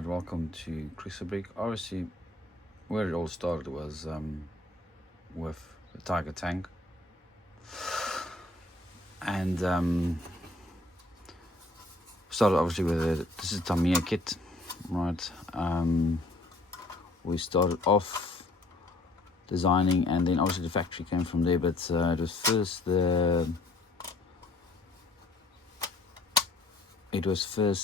Alright, welcome to Kriegsfabrik. Obviously, where it all started was with the Tiger tank. And started obviously with this is Tamiya kit, right? We started off designing, and then obviously the factory came from there, but it was first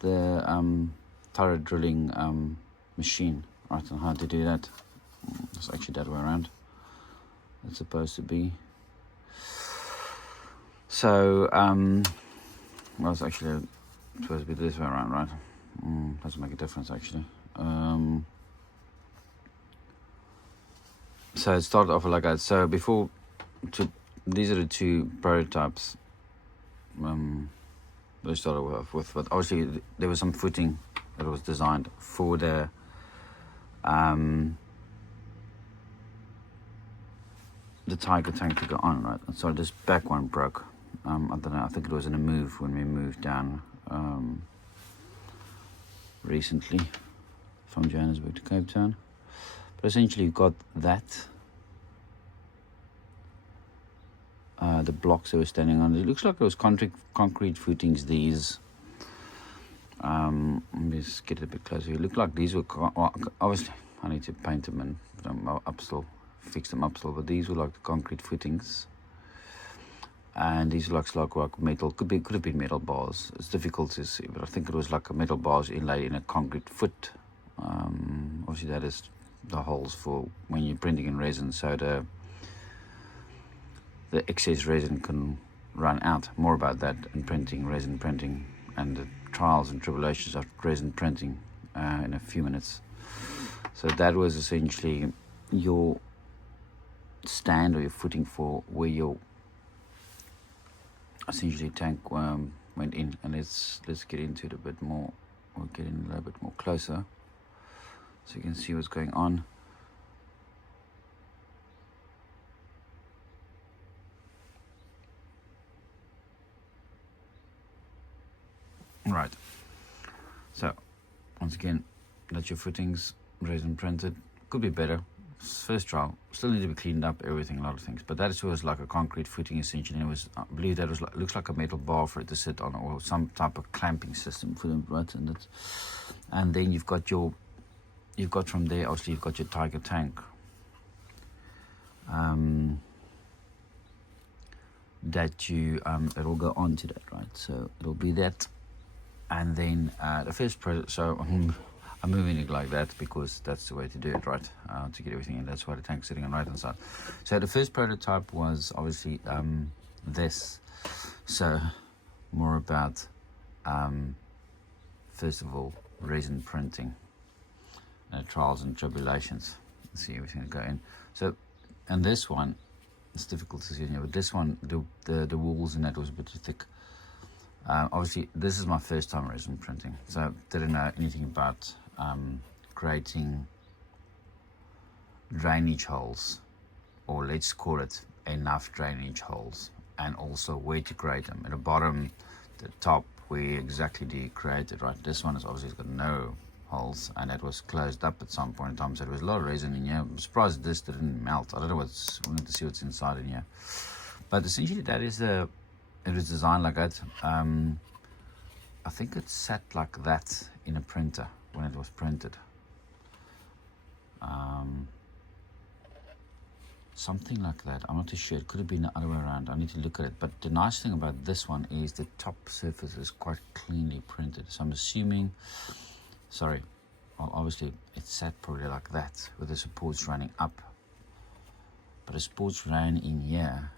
the turret drilling machine, right? And how to do that. It's actually that way around. It's supposed to be. So well, it's actually supposed to be this way around, right? Doesn't make a difference actually. So it started off like that. So these are the two prototypes they started with, but obviously there was some footing that was designed for the Tiger tank to go on, right? And so this back one broke. I don't know, I think it was in a move when we moved down recently from Johannesburg to Cape Town. But essentially you've got that, the blocks they were standing on. It looks like it was concrete footings, these. Let me just get it a bit closer. It looked like these were, obviously I need to paint them and put them up still, fix them up still, but these were like the concrete footings. And these like metal, could have been metal bars. It's difficult to see, but I think it was like a metal bars inlaid in a concrete foot. Obviously that is the holes for when you're printing in resin, so the excess resin can run out. More about that in printing, resin printing, and the trials and tribulations of resin printing in a few minutes. So that was essentially your stand or your footing for where your essentially tank went in. And let's get into it a bit more. We'll get in a little bit more closer so you can see what's going on. Right, so once again, that's your footings, resin printed. Could be better. First trial, still need to be cleaned up, everything, a lot of things. But that was like a concrete footing essentially. And it was, I believe that was looks like a metal bar for it to sit on, or some type of clamping system for them, right? And then you've got from there, obviously you've got your Tiger tank. That you it'll go on to that, right? So it'll be that. And then the first project, so I'm moving it like that because that's the way to do it, right? To get everything in. That's why the tank's sitting on the right hand side. So the first prototype was obviously this. So more about first of all resin printing, trials and tribulations. Let's see everything to go in. So and this one, it's difficult to see in here, but this one, the walls in that was a bit too thick. Obviously, this is my first time resin printing, so I didn't know anything about creating drainage holes, or let's call it enough drainage holes, and also where to create them. At the bottom, the top, where exactly do you create it, right? This one is obviously got no holes, and it was closed up at some point in time, so there was a lot of resin in here. I'm surprised this didn't melt. I don't know we need to see what's inside in here. But essentially, that is it was designed like that. I think it sat like that in a printer when it was printed. Something like that. I'm not too sure. It could have been the other way around. I need to look at it. But the nice thing about this one is the top surface is quite cleanly printed. So I'm assuming, well, obviously it sat probably like that with the supports running up. But the supports ran in here,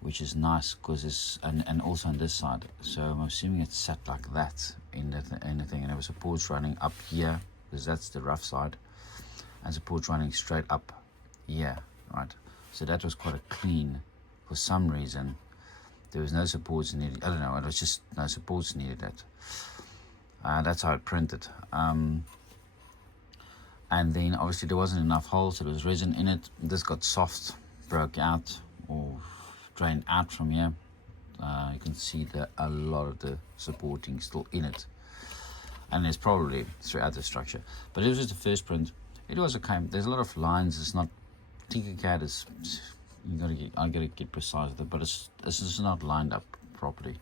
which is nice because it's, and also on this side. So I'm assuming it's sat like that in the thing, and there was supports running up here, because that's the rough side, and supports running straight up here, right? So that was quite a clean. For some reason, there was no supports needed. I don't know, it was just no supports needed. That's how it printed. And then obviously there wasn't enough holes, so there was resin in it. This got soft, broke out, or drained out from here. You can see that a lot of the supporting still in it. and there's probably throughout the structure. But it was just the first print. It was okay. There's a lot of lines. It's not Tinkercad is I gotta get precise with it, but it's just not lined up properly.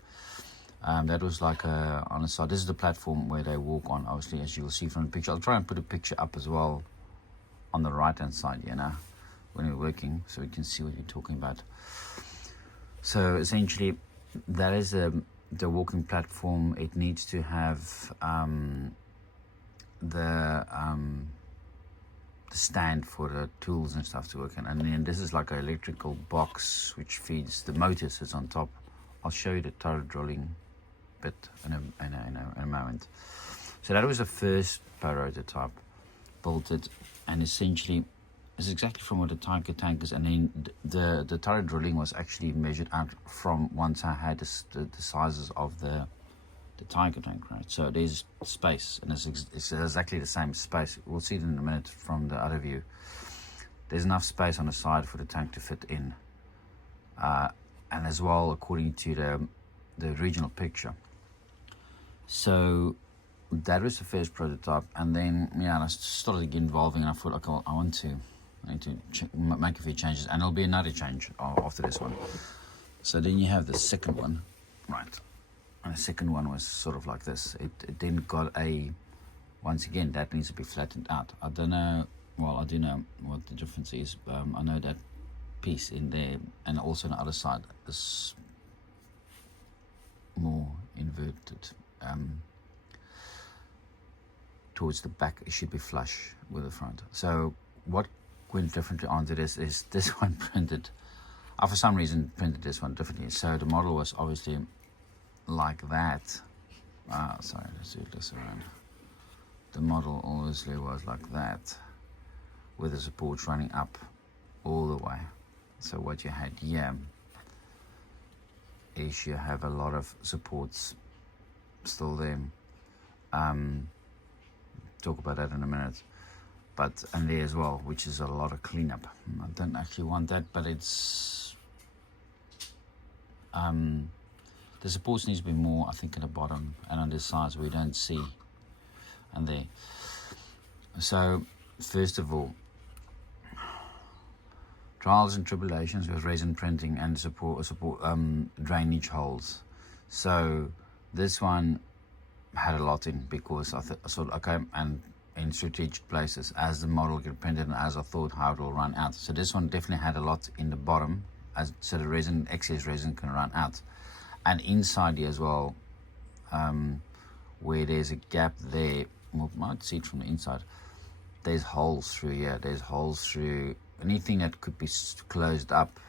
That was like on the side. This is the platform where they walk on, obviously, as you'll see from the picture. I'll try and put a picture up as well on the right hand side, when we're working, so we can see what you're talking about. So essentially, that is the walking platform. It needs to have the stand for the tools and stuff to work in, and then this is like an electrical box which feeds the motor, sits on top. I'll show you the turret drilling bit in a moment. So that was the first prototype, built it, and essentially it's exactly from what the Tiger tank is, and then the turret drilling was actually measured out from once I had the sizes of the Tiger tank, right? So there's space, and it's exactly the same space. We'll see it in a minute from the other view. There's enough space on the side for the tank to fit in, and as well according to the original picture. So that was the first prototype, and then I started getting involving, and I thought, okay, I need to make a few changes, and there'll be another change after this one. So then you have the second one, right? And the second one was sort of like this. It then got once again, that needs to be flattened out. I don't know, well, I do know what the difference is. I know that piece in there, and also on the other side is more inverted. Towards the back, it should be flush with the front. So what went differently onto this is this one printed, I for some reason printed this one differently. So the model was obviously like that. Sorry, let's do this around. The model obviously was like that, with the supports running up all the way. So what you had here is you have a lot of supports still there. Talk about that in a minute. And there as well, which is a lot of cleanup. I don't actually want that, but it's the supports needs to be more, I think, at the bottom and on the sides where you don't see, and there. So first of all, trials and tribulations with resin printing and support drainage holes. So this one had a lot in, because I thought, okay, and in strategic places as the model get printed and as I thought how it will run out. So this one definitely had a lot in the bottom, so the excess resin can run out. And inside here as well, where there's a gap there, you might see it from the inside, there's holes through here, there's holes through anything that could be closed up,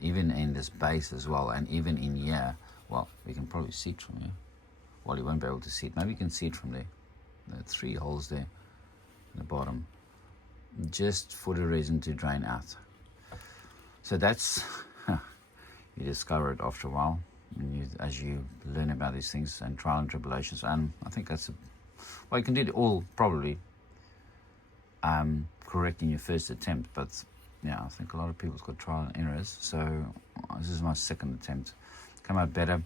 even in this base as well, and even in here. Well, we can probably see it from here. Well, you won't be able to see it. Maybe you can see it from there. There are 3 holes there in the bottom, just for the resin to drain out. So that's you discover it after a while, as you learn about these things and trial and tribulations. And I think that's well, you can do it all probably correct in your first attempt, but I think a lot of people's got trial and errors. So this is my second attempt. Come out better.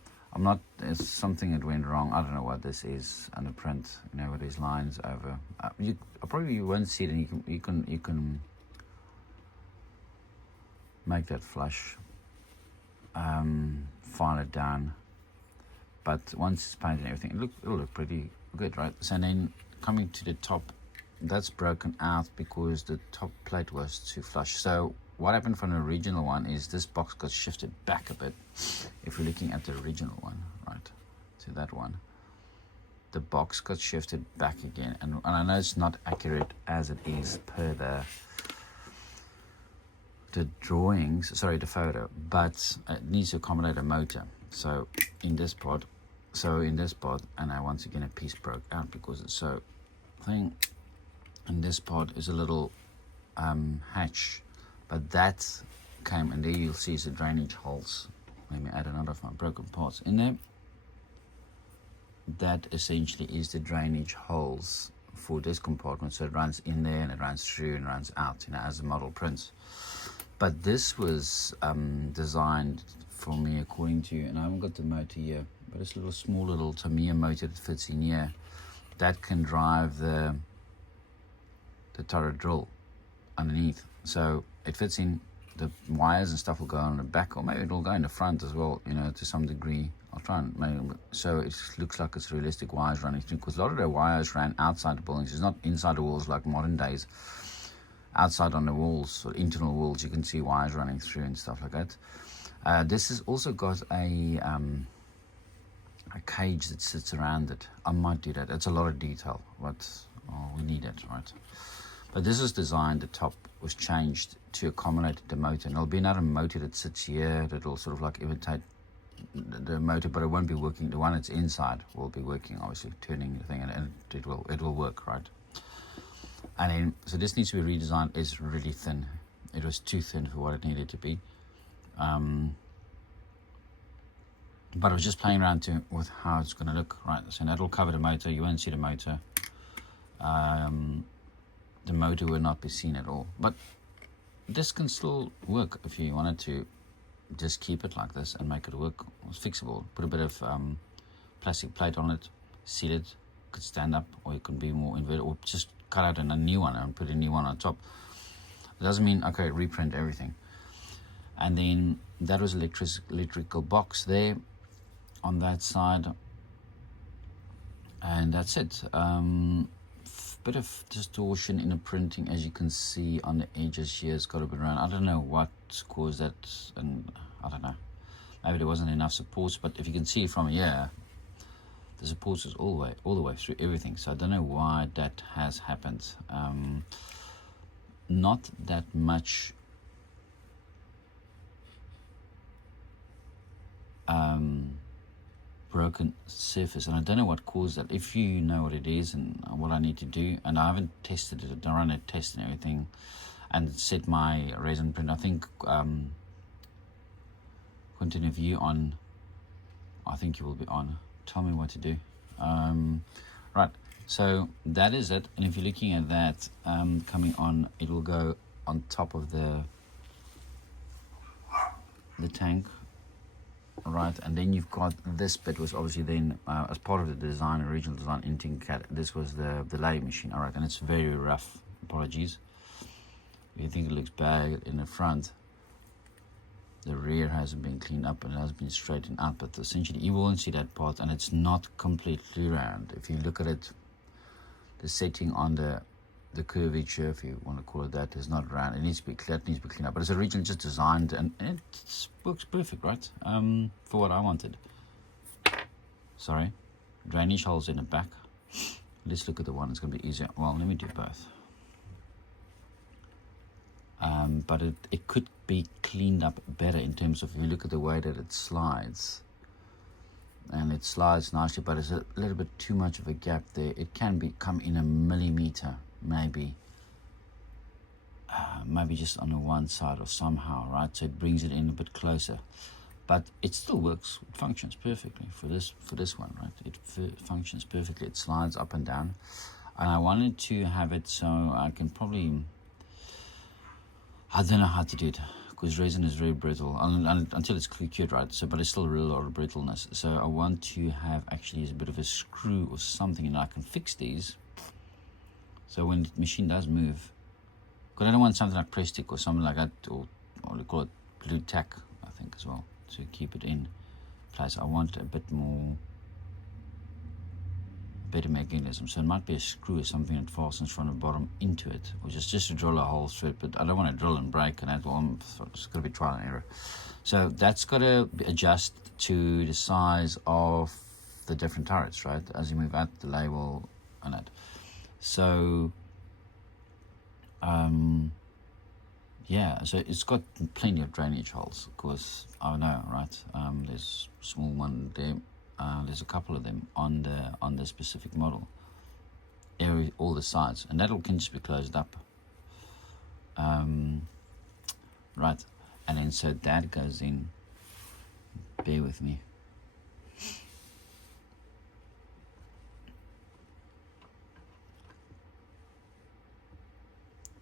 It's something that went wrong. I don't know what this is on the print, with these lines over. You won't see it, and you can make that flush, file it down. But once it's painted and everything, it'll look pretty good, right? So then coming to the top, that's broken out because the top plate was too flush. So what happened from the original one is this box got shifted back a bit. If you're looking at the original one, right, to that one, the box got shifted back again. And I know it's not accurate as it is per the drawings, the photo, but it needs to accommodate a motor. So in this part, and I once again a piece broke out because it's so thing. And this part is a little hatch, but that came, and there you'll see is the drainage holes. Let me add another of my broken parts in there. That essentially is the drainage holes for this compartment. So it runs in there and it runs through and runs out, as the model prints. But this was designed for me according to, and I haven't got the motor here, but it's a little small little Tamiya motor that fits in here. That can drive the turret drill underneath. So it fits in. The wires and stuff will go on the back, or maybe it'll go in the front as well, you know, to some degree. I'll try and make it so it looks like it's realistic wires running through, because a lot of the wires ran outside the buildings. It's not inside the walls like modern days. Outside on the walls, or internal walls, you can see wires running through and stuff like that. This has also got a cage that sits around it. I might do that. It's a lot of detail, but we need it, right? But this is designed, the top was changed to accommodate the motor. And there'll be another motor that sits here that will sort of like imitate the motor, but it won't be working. The one that's inside will be working, obviously, turning the thing, and it will work, right? And then, so this needs to be redesigned. It's really thin. It was too thin for what it needed to be. But I was just playing around with how it's going to look, right? So that'll cover the motor. You won't see the motor. The motor will not be seen at all. But this can still work if you wanted to just keep it like this and make it work. It's fixable. Put a bit of plastic plate on it, seal it, could stand up, or it could be more inverted, or just cut out a new one and put a new one on top. It doesn't mean, okay, reprint everything. And then that was electrical box there on that side. And that's it. Bit of distortion in the printing, as you can see on the edges here. It's got a bit around. I don't know what caused that, and I don't know. Maybe there wasn't enough supports, but if you can see from here, the supports is all the way through everything. So I don't know why that has happened. Not that much broken surface, and I don't know what caused that. If you know what it is and what I need to do, and I haven't tested it, I run a test and everything, and set my resin print. I think continue view on. I think you will be on. Tell me what to do. Right. So that is it. And if you're looking at that coming on, it will go on top of the tank. Right, and then you've got this bit was obviously then as part of the design, original design in Tinkercad. This was the lathe machine. All right, and it's very rough. Apologies if you think it looks bad in the front. The rear hasn't been cleaned up and it has been straightened out, but essentially you won't see that part, and it's not completely round. If you look at it, the setting on the curvature, if you want to call it that, is not round. It needs to be clear, it needs to be cleaned up. But it's originally just designed, and it works perfect, right? For what I wanted. Sorry, drainage holes in the back. Let's look at the one. It's going to be easier. Well, let me do both. But it could be cleaned up better in terms of, if you look at the way that it slides. And it slides nicely, but there's a little bit too much of a gap there. It can come in a millimeter, maybe just on the one side or somehow, right? So it brings it in a bit closer, but it still works. It functions perfectly for this one, right? It functions perfectly. It slides up and down, and I wanted to have it so I can probably, I don't know how to do it, because resin is very brittle until it's cured, right? So, but it's still a real lot of brittleness. So I want to have actually use a bit of a screw or something, and I can fix these. So when the machine does move, because I don't want something like press stick or something like that, or they call it glue tack, I think, as well, to keep it in place. I want a bit more, better mechanism. So it might be a screw or something that fastens from the bottom into it, or just to drill a hole through it. But I don't want to drill and break, and that will, it's going to be trial and error. So that's got to adjust to the size of the different turrets, right? As you move out the label and that. So yeah, so it's got plenty of drainage holes, of course. I know, right? There's a small one there. There's a couple of them on the specific model. All the sides, and that can just be closed up. Right, and then so that goes in. Bear with me.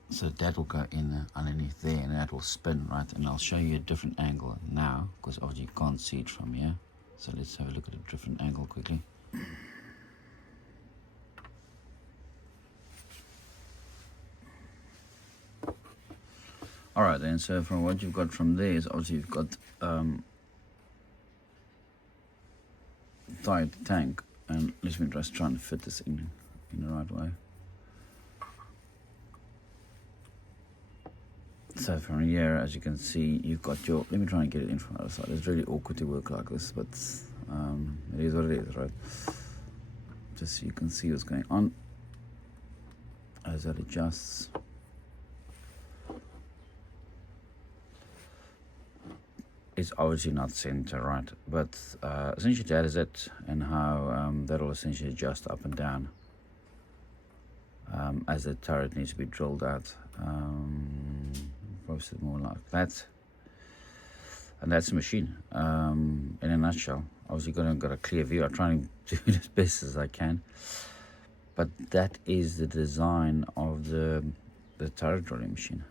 So that will go in underneath there, and that will spin, right? And I'll show you a different angle now, because obviously you can't see it from here. So let's have a look at a different angle quickly. Alright then, so from what you've got from there is obviously you've got tied tank, and let me just try and fit this in the right way. So from here, as you can see, you've got your, let me try and get it in from the other side. It's really awkward to work like this, but it is what it is, right? Just so you can see what's going on as that adjusts. It's obviously not center, right? But essentially that is it, and how that'll essentially adjust up and down as the turret needs to be drilled out. Probably more like that, and that's the machine in a nutshell. Obviously got a clear view. I'm trying to do it as best as I can, but that is the design of the turret drilling machine.